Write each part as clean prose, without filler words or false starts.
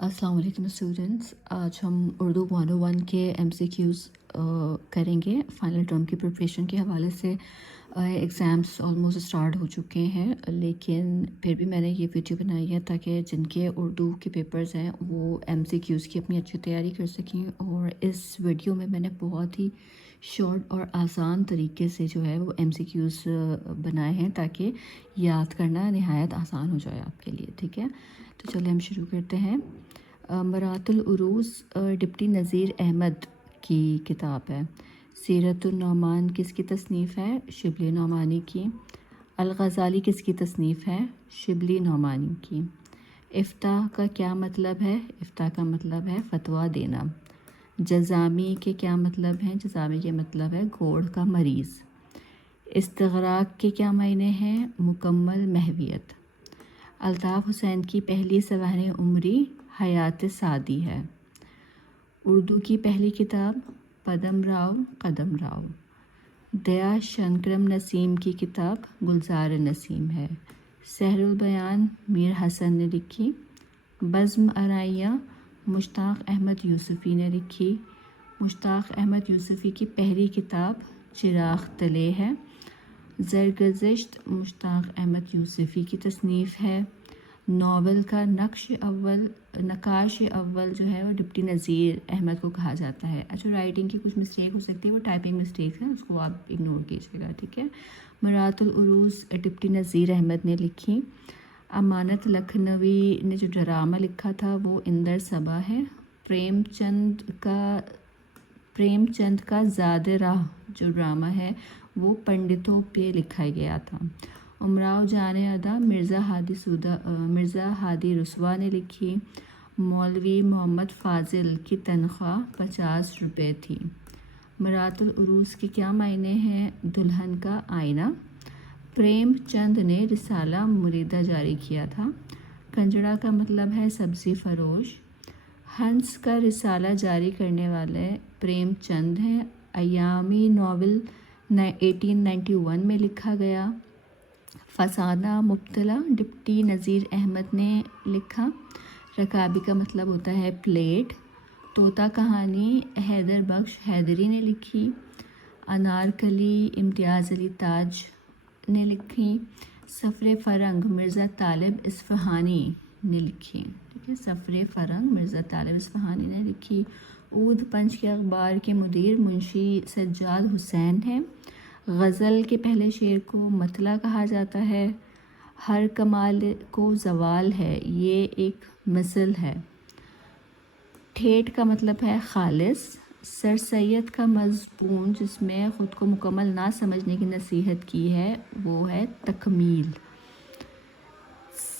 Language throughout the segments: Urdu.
السلام علیکم اسٹوڈنٹس، آج ہم اردو 101 کے ایم سی کیوز کریں گے. فائنل ٹرم کی پریپریشن کے حوالے سے ایگزامس آلموسٹ اسٹارٹ ہو چکے ہیں، لیکن پھر بھی میں نے یہ ویڈیو بنائی ہے تاکہ جن کے اردو کے پیپرز ہیں وہ ایم سی کیوز کی اپنی اچھی تیاری کر سکیں. اور اس ویڈیو میں نے بہت ہی شارٹ اور آسان طریقے سے جو ہے وہ ایم سی کیوز بنائے ہیں تاکہ یاد کرنا نہایت آسان ہو جائے آپ کے لیے. ٹھیک ہے، تو چلیں ہم شروع کرتے ہیں. مرات العروس ڈپٹی نذیر احمد کی کتاب ہے. سیرت النعمان کس کی تصنیف ہے؟ شبلی نعمانی کی. الغزالی کس کی تصنیف ہے؟ شبلی نعمانی کی. افتاء کا کیا مطلب ہے؟ افتاء کا مطلب ہے فتویٰ دینا. جزامی کے کیا مطلب ہیں؟ جزامی کے مطلب ہے گھوڑ کا مریض. استغراق کے کیا معنی ہیں؟ مکمل محویت. الطاف حسین کی پہلی سوانح عمری حیات سعدی ہے. اردو کی پہلی کتاب پدم راؤ قدم راؤ. دیا شنکرم نسیم کی کتاب گلزار نسیم ہے. سحر البیان میر حسن نے لکھی. بزم آرائیاں مشتاق احمد یوسفی نے لکھی. مشتاق احمد یوسفی کی پہلی کتاب چراغ تلے ہے. زرگزشت مشتاق احمد یوسفی کی تصنیف ہے. ناول کا نقاش اول جو ہے وہ ڈپٹی نذیر احمد کو کہا جاتا ہے. اچھا، رائٹنگ کی کچھ مسٹیک ہو سکتی ہے، وہ ٹائپنگ مسٹیک ہے، اس کو آپ اگنور کیجیے گا. ٹھیک ہے. مرات العروس ڈپٹی نذیر احمد نے لکھی. امانت لکھنوی نے جو ڈرامہ لکھا تھا وہ اندر صبا ہے. پریم چند کا زاد راہ جو ڈرامہ ہے وہ پنڈتوں پہ لکھا گیا تھا. امراؤ جان ادا مرزا ہادی رسوا نے لکھی. مولوی محمد فاضل کی تنخواہ 50 روپے تھی. مرات العروس کے کیا معنی ہیں؟ دلہن کا آئینہ. پریم چند نے رسالہ مریدہ جاری کیا تھا. کنجڑا کا مطلب ہے سبزی فروش. ہنس کا رسالہ جاری کرنے والے پریم چند ہیں. ایامی ناول 1891 میں لکھا گیا. فسانہ مبتلا ڈپٹی نذیر احمد نے لکھا. رکابی کا مطلب ہوتا ہے پلیٹ. طوطا کہانی حیدر بخش حیدری نے لکھی. انارکلی امتیاز علی تاج نے لکھی. سفر فرنگ مرزا طالب اصفہانی نے لکھی. ٹھیک ہے، سفر فرنگ مرزا طالب اصفہانی نے لکھی. اود پنچ کے اخبار کے مدیر منشی سجاد حسین ہیں. غزل کے پہلے شعر کو مطلع کہا جاتا ہے. ہر کمال کو زوال ہے، یہ ایک مثل ہے. ٹھیٹ کا مطلب ہے خالص. سر سید کا مضمون جس میں خود کو مکمل نہ سمجھنے کی نصیحت کی ہے وہ ہے تکمیل.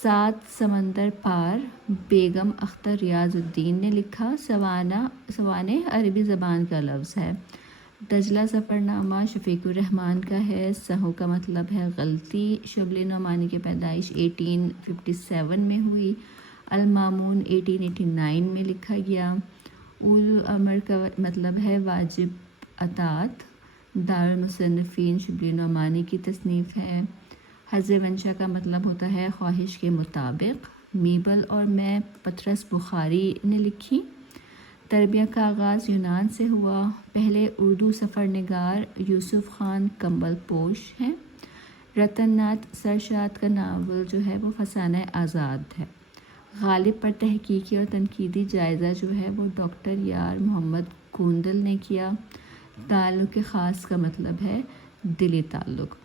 7 سمندر پار بیگم اختر ریاض الدین نے لکھا. سوانح عربی زبان کا لفظ ہے. دجلہ ظفر نامہ شفیق الرحمن کا ہے. سہو کا مطلب ہے غلطی. شبلی نعمانی کی پیدائش 1857 میں ہوئی. المامون 1889 میں لکھا گیا. اولو الامر کا مطلب ہے واجب اطاعت. دارالمصنفین شبلی نعمانی کی تصنیف ہے. حضر منشا کا مطلب ہوتا ہے خواہش کے مطابق. میبل اور میں پطرس بخاری نے لکھی. تربیہ کا آغاز یونان سے ہوا. پہلے اردو سفر نگار یوسف خان کمبل پوش ہیں. رتن ناتھ سرشاد کا ناول جو ہے وہ فسانہ آزاد ہے. غالب پر تحقیقی اور تنقیدی جائزہ جو ہے وہ ڈاکٹر یار محمد گوندل نے کیا. تعلق خاص کا مطلب ہے دلی تعلق.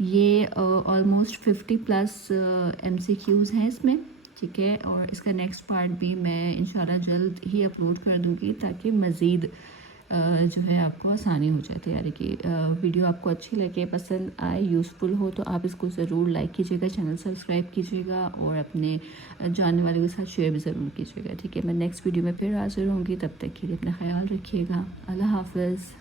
یہ آلموسٹ 50+ ایم سی کیوز ہیں اس میں. ٹھیک ہے، اور اس کا نیکسٹ پارٹ بھی میں انشاءاللہ جلد ہی اپلوڈ کر دوں گی تاکہ مزید جو ہے آپ کو آسانی ہو جائے تیاری کی. ویڈیو آپ کو اچھی لگے، پسند آئے، یوزفل ہو تو آپ اس کو ضرور لائک کیجیے گا، چینل سبسکرائب کیجیے گا اور اپنے جاننے والے کے ساتھ شیئر بھی ضرور کیجیے گا. ٹھیک ہے، میں نیکسٹ ویڈیو میں پھر حاضر ہوں گی. تب تک کے لیے اپنا خیال رکھیے گا. اللہ حافظ.